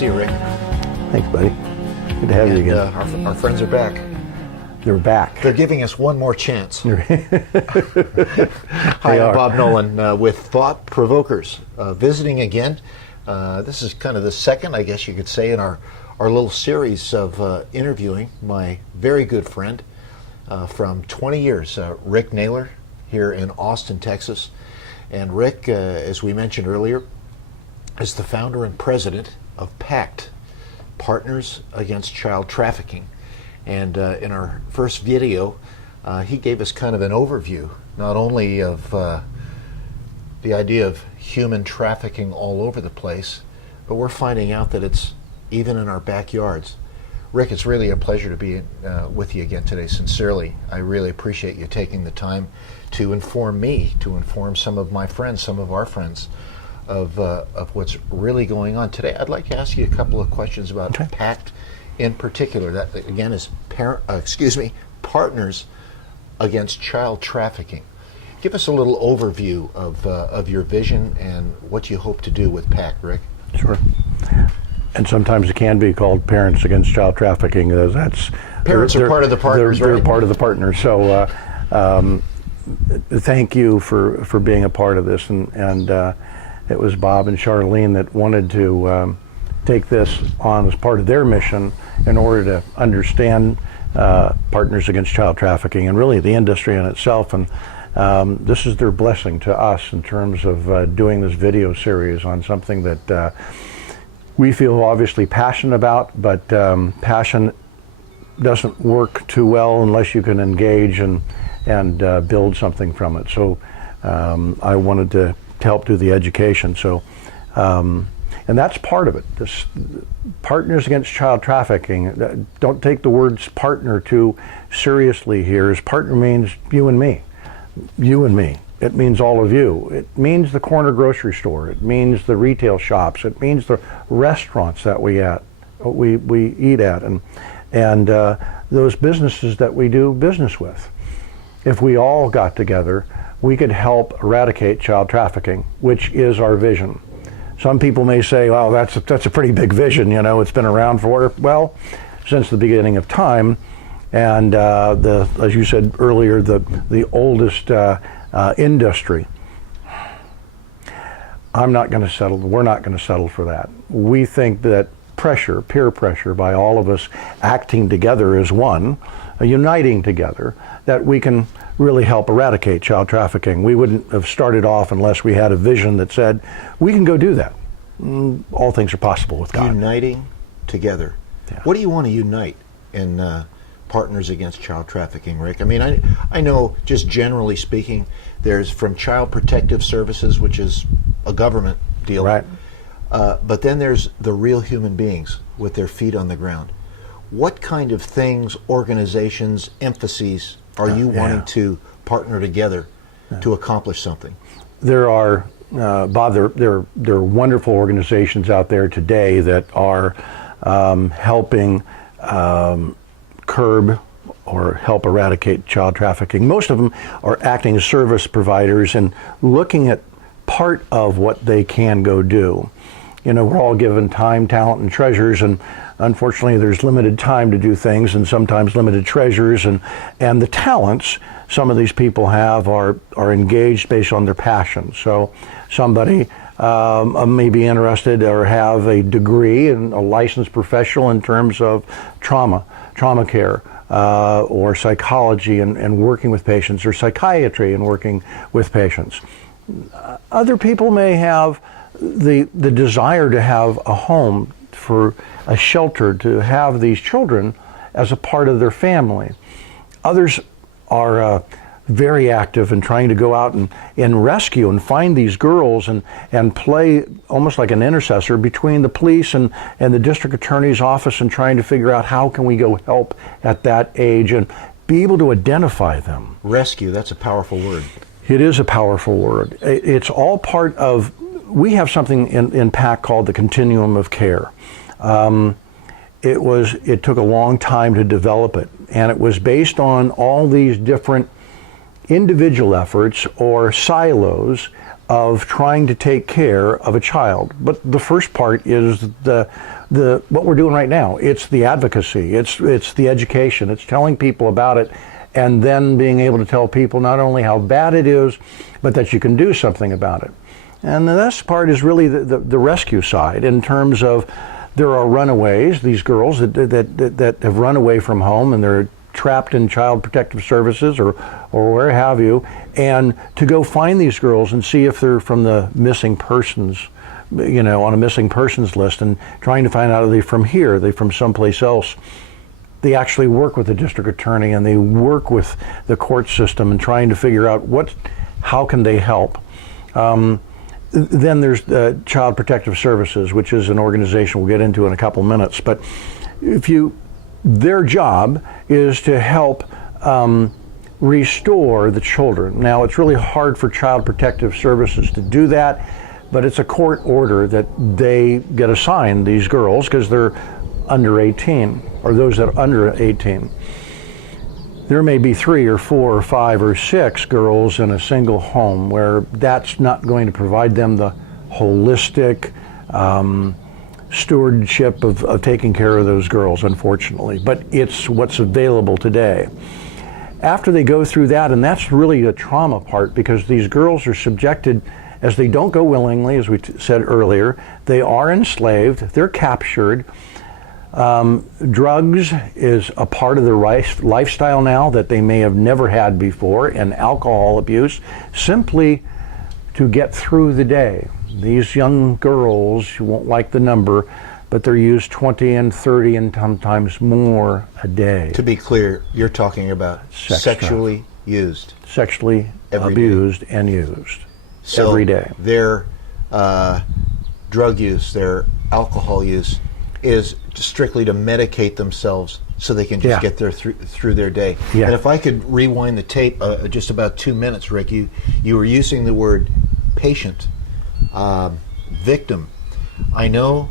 see you, Rick. Thanks, buddy. Good to have you again. Our friends are back. They're back. They're giving us one more chance. Hi, They I'm are. Bob Nolan with Thought Provokers, visiting again. This is kind of the second, I guess you could say, in our little series of interviewing my very good friend from 20 years, Rick Naylor, here in Austin, Texas. And Rick, as we mentioned earlier, is the founder and president of Pact, Partners Against Child Trafficking. And in our first video, he gave us kind of an overview, not only of the idea of human trafficking all over the place, but we're finding out that it's even in our backyards. Rick, it's really a pleasure to be with you again today, sincerely. I really appreciate you taking the time to inform me, to inform some of my friends, some of our friends, of what's really going on. Today, I'd like to ask you a couple of questions about Pact in particular. That, again, is Partners Against Child Trafficking. Give us a little overview of your vision and what you hope to do with Pact, Rick. Sure. And sometimes it can be called Parents Against Child Trafficking. Parents are part of the partners, they're right? part of the partners. So thank you for being a part of this. And it was Bob and Charlene that wanted to take this on as part of their mission in order to understand Partners Against Child Trafficking and really the industry in itself. And this is their blessing to us in terms of doing this video series on something that we feel obviously passionate about, but passion doesn't work too well unless you can engage and build something from it. So I wanted to help do the education. So, and that's part of it. This Partners Against Child Trafficking. Don't take the words partner too seriously here. As partner means you and me. You and me. It means all of you. It means the corner grocery store. It means the retail shops. It means the restaurants that we eat at, and those businesses that we do business with. If we all got together, we could help eradicate child trafficking, which is our vision. Some people may say, "Well, that's a pretty big vision. You know, it's been around for since the beginning of time." And as you said earlier, the oldest industry. I'm not going to settle. We're not going to settle for that. We think that peer pressure by all of us acting together as one, uniting together, that we can really help eradicate child trafficking. We wouldn't have started off unless we had a vision that said, we can go do that. All things are possible with God. Uniting together. Yeah. What do you want to unite in Partners Against Child Trafficking, Rick? I mean, I know, just generally speaking, there's from Child Protective Services, which is a government deal, right? But then there's the real human beings with their feet on the ground. What kind of things, organizations, emphases are you wanting to partner together to accomplish something? There are, Bob, there are wonderful organizations out there today that are helping curb or help eradicate child trafficking. Most of them are acting as service providers and looking at part of what they can go do. You know, we're all given time, talent, and treasures, and unfortunately there's limited time to do things and sometimes limited treasures, and the talents some of these people have are engaged based on their passion. So somebody may be interested or have a degree and a licensed professional in terms of trauma care, or psychology and working with patients, or psychiatry and working with patients. Other people may have the desire to have a home, for a shelter, to have these children as a part of their family. Others are very active in trying to go out and rescue and find these girls and play almost like an intercessor between the police and the district attorney's office, and trying to figure out how can we go help at that age and be able to identify them. Rescue, that's a powerful word. It is a powerful word. It's all part of, we have something in Pact called the Continuum of Care. It took a long time to develop it, and it was based on all these different individual efforts or silos of trying to take care of a child. But the first part is the what we're doing right now. It's the advocacy. It's the education. It's telling people about it, and then being able to tell people not only how bad it is, but that you can do something about it. And the next part is really the rescue side, in terms of there are runaways, these girls that have run away from home and they're trapped in Child Protective Services or where have you, and to go find these girls and see if they're from the missing persons, on a missing persons list, and trying to find out, are they from here, are they from someplace else. They actually work with the district attorney and they work with the court system and trying to figure out how can they help. Then there's Child Protective Services, which is an organization we'll get into in a couple minutes. But their job is to help restore the children. Now, it's really hard for Child Protective Services to do that, but it's a court order that they get assigned these girls because they're under 18, or those that are under 18. There may be 3 or 4 or 5 or 6 girls in a single home where that's not going to provide them the holistic stewardship of taking care of those girls, unfortunately. But it's what's available today. After they go through that, and that's really the trauma part, because these girls are subjected, as they don't go willingly, as we said earlier, they are enslaved, they're captured. Drugs is a part of their lifestyle now that they may have never had before, and alcohol abuse, simply to get through the day. These young girls, you won't like the number, but they're used 20 and 30 and sometimes more a day. To be clear, you're talking about sexually used. Sexually abused and used every day. Their drug use, their alcohol use is strictly to medicate themselves so they can just get through their day. Yeah. And if I could rewind the tape just about 2 minutes, Rick, you were using the word patient, victim. I know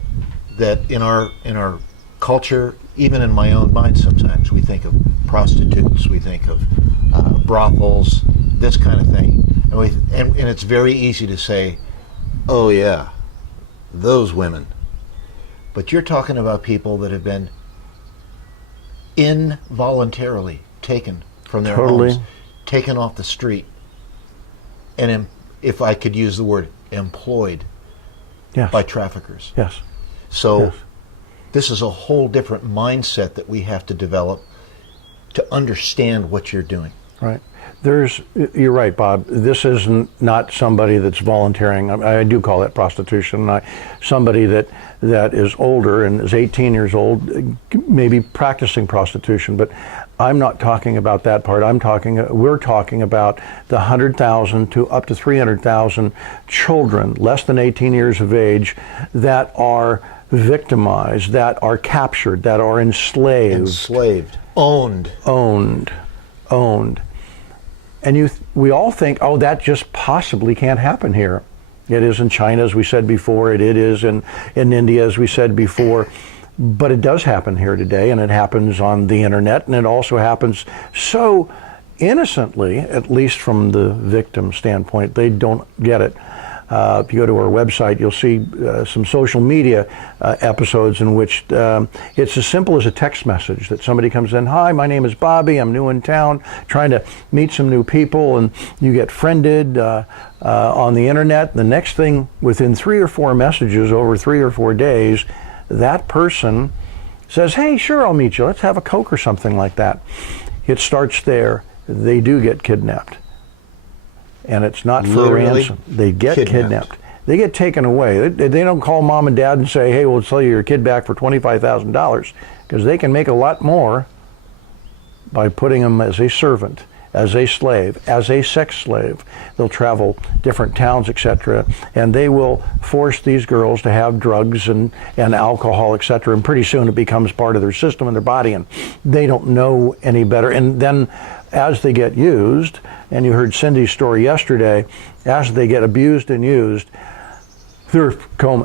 that in our culture, even in my own mind sometimes, we think of prostitutes, we think of brothels, this kind of thing. And it's very easy to say, oh yeah, those women. But you're talking about people that have been involuntarily taken from their homes, taken off the street, and if I could use the word, employed by traffickers. Yes. So this is a whole different mindset that we have to develop to understand what you're doing. Right. You're right, Bob. This is not somebody that's volunteering. I do call that prostitution. Somebody that is older and is 18 years old, maybe practicing prostitution. But I'm not talking about that part. We're talking about the 100,000 to up to 300,000 children, less than 18 years of age, that are victimized, that are captured, that are enslaved. Owned. And we all think, oh, that just possibly can't happen here. It is in China, as we said before. It is in India, as we said before. But it does happen here today, and it happens on the internet, and it also happens so innocently, at least from the victim standpoint. They don't get it. If you go to our website, you'll see some social media episodes in which it's as simple as a text message that somebody comes in, hi, my name is Bobby, I'm new in town, trying to meet some new people, and you get friended on the internet. The next thing, within 3 or 4 messages over 3 or 4 days, that person says, hey, sure, I'll meet you, let's have a Coke or something like that. It starts there. They do get kidnapped. And it's not for ransom. They get kidnapped. They get taken away. They don't call mom and dad and say, hey, we'll sell you your kid back for $25,000, because they can make a lot more by putting them as a servant, as a slave, as a sex slave. They'll travel different towns, etc., and they will force these girls to have drugs and alcohol, etc., and pretty soon it becomes part of their system and their body, and they don't know any better. And then as they get used, and you heard Cindy's story yesterday, as they get abused and used, they're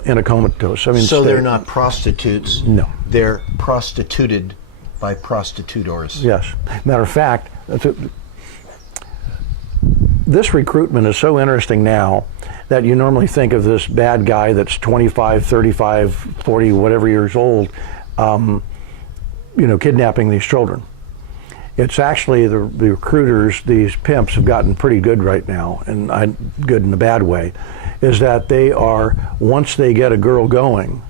in a comatose. So they're not prostitutes. No. They're prostituted by prostitutors. Yes. Matter of fact, this recruitment is so interesting now that you normally think of this bad guy that's 25, 35, 40, whatever years old, kidnapping these children. It's actually the recruiters, these pimps have gotten pretty good right now, and good in a bad way, is that they are, once they get a girl going,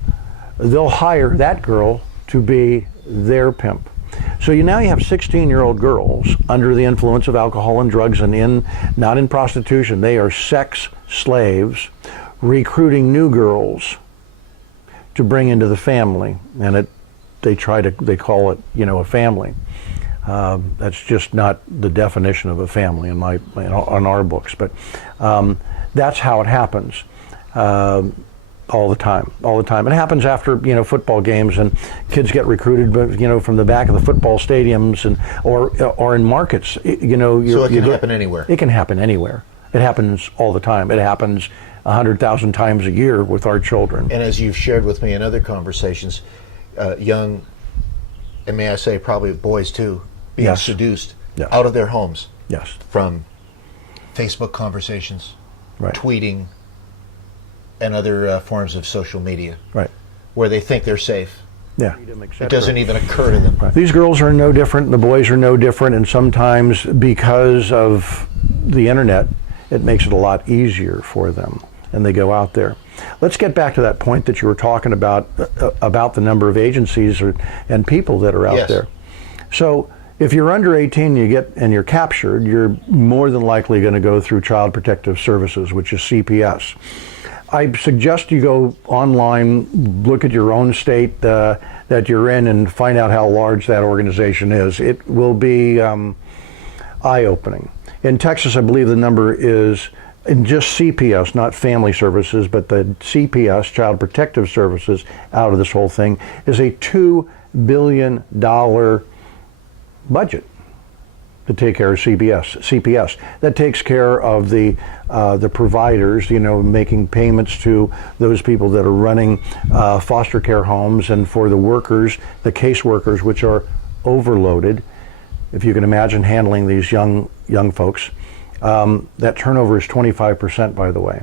they'll hire that girl to be their pimp. So now you have 16-year-old girls under the influence of alcohol and drugs and not in prostitution. They are sex slaves recruiting new girls to bring into the family, and they call it a family. That's just not the definition of a family in our books, but that's how it happens. All the time. It happens after football games, and kids get recruited, from the back of the football stadiums or in markets. So it can happen anywhere. It can happen anywhere. It happens all the time. It happens 100,000 times a year with our children. And as you've shared with me in other conversations, young, and may I say probably boys too, being seduced out of their homes. Yes. From Facebook conversations, right. Tweeting, and other forms of social media, right, where they think they're safe. Yeah, it doesn't even occur to them. Right. These girls are no different, and the boys are no different, and sometimes because of the internet, it makes it a lot easier for them, and they go out there. Let's get back to that point that you were talking about the number of agencies and people that are out there. So if you're under 18 and you're captured, you're more than likely going to go through Child Protective Services, which is CPS. I suggest you go online, look at your own state that you're in, and find out how large that organization is. It will be eye-opening. In Texas, I believe the number is, in just CPS, not family services, but the CPS, Child Protective Services, out of this whole thing, is a $2 billion budget to take care of CPS. That takes care of the providers, making payments to those people that are running foster care homes, and for the workers, the caseworkers, which are overloaded. If you can imagine handling these young folks, that turnover is 25%, by the way.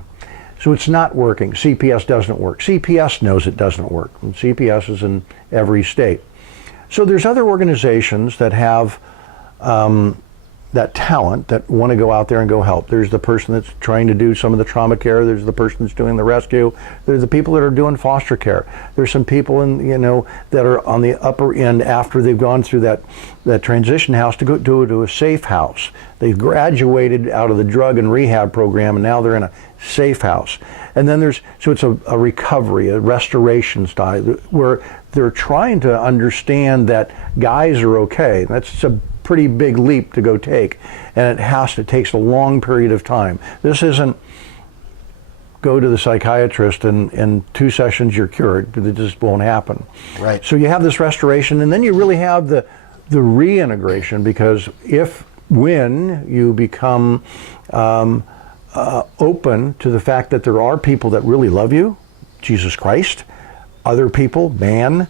So it's not working. CPS doesn't work. CPS knows it doesn't work, and CPS is in every state. So there's other organizations that have that talent, that want to go out there and go help. There's the person that's trying to do some of the trauma care. There's the person that's doing the rescue. There's the people that are doing foster care. There's some people that are on the upper end after they've gone through that transition house to go to a safe house. They've graduated out of the drug and rehab program, and now they're in a safe house. And then it's a recovery, a restoration style, where they're trying to understand that guys are okay. That's a pretty big leap to go take, and it takes a long period of time. This isn't go to the psychiatrist and in 2 sessions you're cured. It just won't happen. Right. So you have this restoration, and then you really have the reintegration, because when you become open to the fact that there are people that really love you, Jesus Christ, other people, man,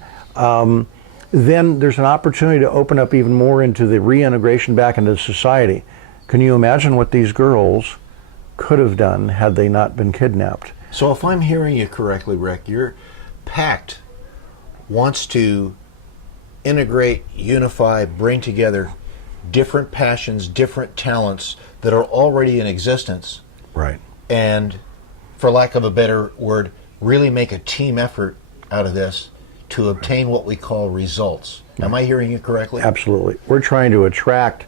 then there's an opportunity to open up even more into the reintegration back into society. Can you imagine what these girls could have done had they not been kidnapped? So if I'm hearing you correctly, Rick, your Pact wants to integrate, unify, bring together different passions, different talents that are already in existence. Right. And, for lack of a better word, really make a team effort out of this to obtain what we call results. Am I hearing you correctly? Absolutely. We're trying to attract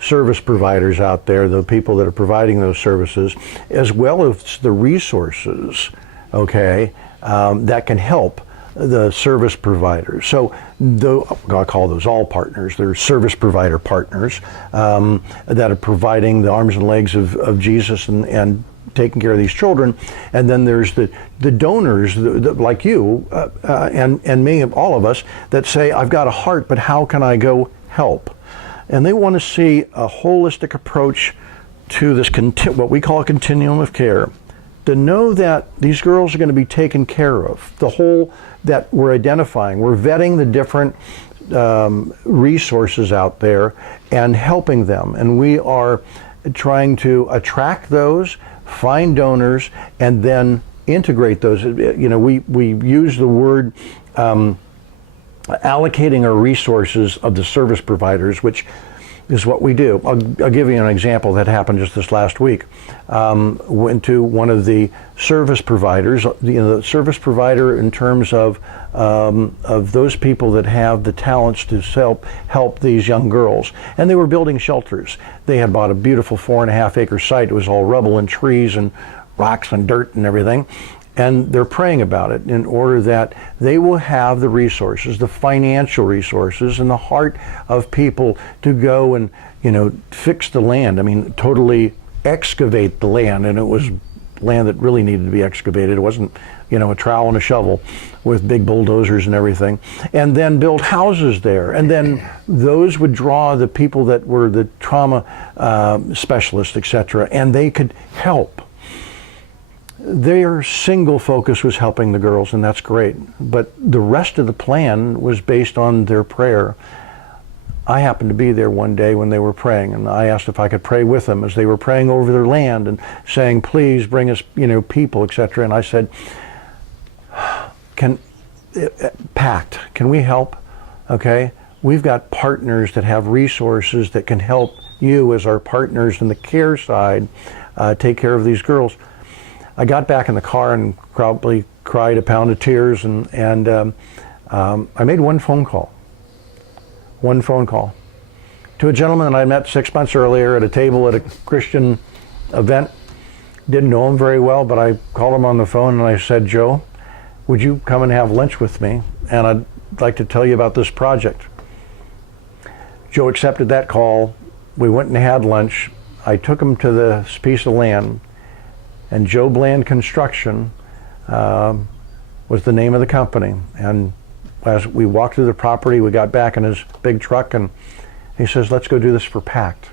service providers out there, the people that are providing those services, as well as the resources, that can help the service providers. So I call those all partners. They're service provider partners that are providing the arms and legs of Jesus and taking care of these children. And then there's the donors like you and me, all of us, that say, I've got a heart, but how can I go help? And they want to see a holistic approach to this, what we call a continuum of care, to know that these girls are going to be taken care of. The whole that we're identifying, we're vetting the different resources out there and helping them. And we are trying to attract those, find donors, and then integrate those. We use the word allocating our resources of the service providers, which is what we do. I'll give you an example that happened just this last week. Went to one of the service providers, the service provider in terms of those people that have the talents to help these young girls. And they were building shelters. They had bought a beautiful 4.5-acre site. It was all rubble and trees and rocks and dirt and everything. And they're praying about it in order that they will have the resources, the financial resources, and the heart of people to go and, fix the land. I mean, totally excavate the land. And it was land that really needed to be excavated. It wasn't, a trowel and a shovel with big bulldozers and everything. And then build houses there. And then those would draw the people that were the trauma specialists, etc., and they could help. Their single focus was helping the girls, and that's great. But the rest of the plan was based on their prayer. I happened to be there one day when they were praying, and I asked if I could pray with them as they were praying over their land and saying, please bring us, people, etc. And I said, Pact, can we help? Okay? We've got partners that have resources that can help you as our partners in the care side take care of these girls. I got back in the car and probably cried a pound of tears, and I made one phone call to a gentleman that I met 6 months earlier at a table at a Christian event. Didn't know him very well, but I called him on the phone and I said, Joe, would you come and have lunch with me? And I'd like to tell you about this project. Joe accepted that call. We went and had lunch. I took him to this piece of land. And Joe Bland Construction was the name of the company. And as we walked through the property, we got back in his big truck, and he says, let's go do this for Pact.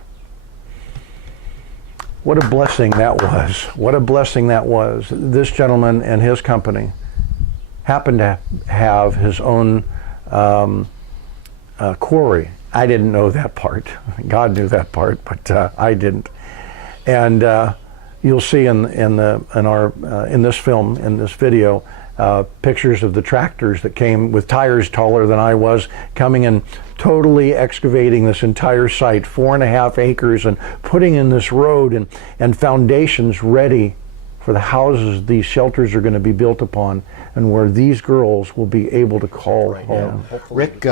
What a blessing that was. What a blessing that was. This gentleman and his company happened to have his own quarry. I didn't know that part. God knew that part, but I didn't. And you'll see in this film, in this video, pictures of the tractors that came with tires taller than I was, coming and totally excavating this entire site, 4.5 acres, and putting in this road and foundations ready for the houses these shelters are going to be built upon, and where these girls will be able to call home. Rick,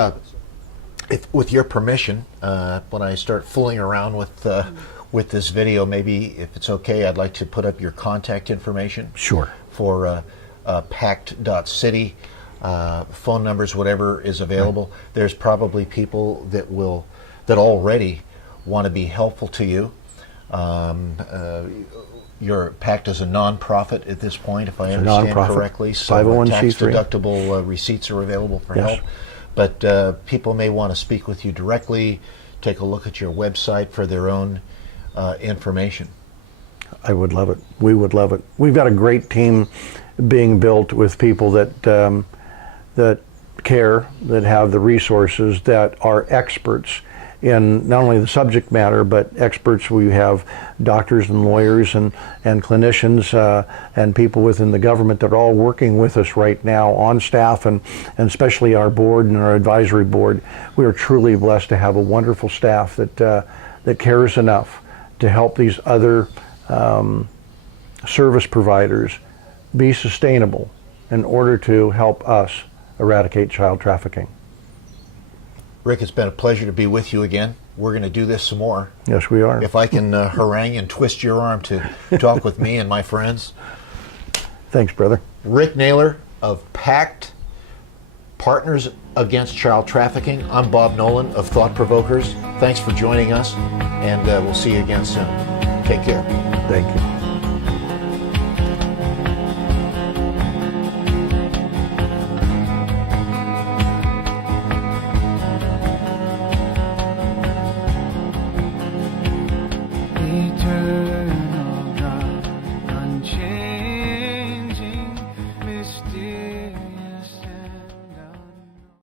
with your permission, when I start fooling around with this video, maybe if it's okay, I'd like to put up your contact information. Sure. For pact.city, phone numbers, whatever is available. Right. There's probably people that already want to be helpful to you. Your Pact is a non-profit at this point, if I understand correctly. So 501c3. Tax-deductible receipts are available for help. But people may want to speak with you directly, take a look at your website for their own information. I would love it. We would love it. We've got a great team being built with people that care, that have the resources, that are experts in not only the subject matter, but experts. We have doctors and lawyers and clinicians and people within the government that are all working with us right now on staff, and especially our board and our advisory board. We are truly blessed to have a wonderful staff that cares enough to help these other service providers be sustainable in order to help us eradicate child trafficking. Rick, it's been a pleasure to be with you again. We're going to do this some more. Yes, we are. If I can harangue and twist your arm to talk with me and my friends. Thanks, brother. Rick Naylor of Pact, Partners Against Child Trafficking. I'm Bob Nolan of Thought Provokers. Thanks for joining us, and we'll see you again soon. Take care. Thank you.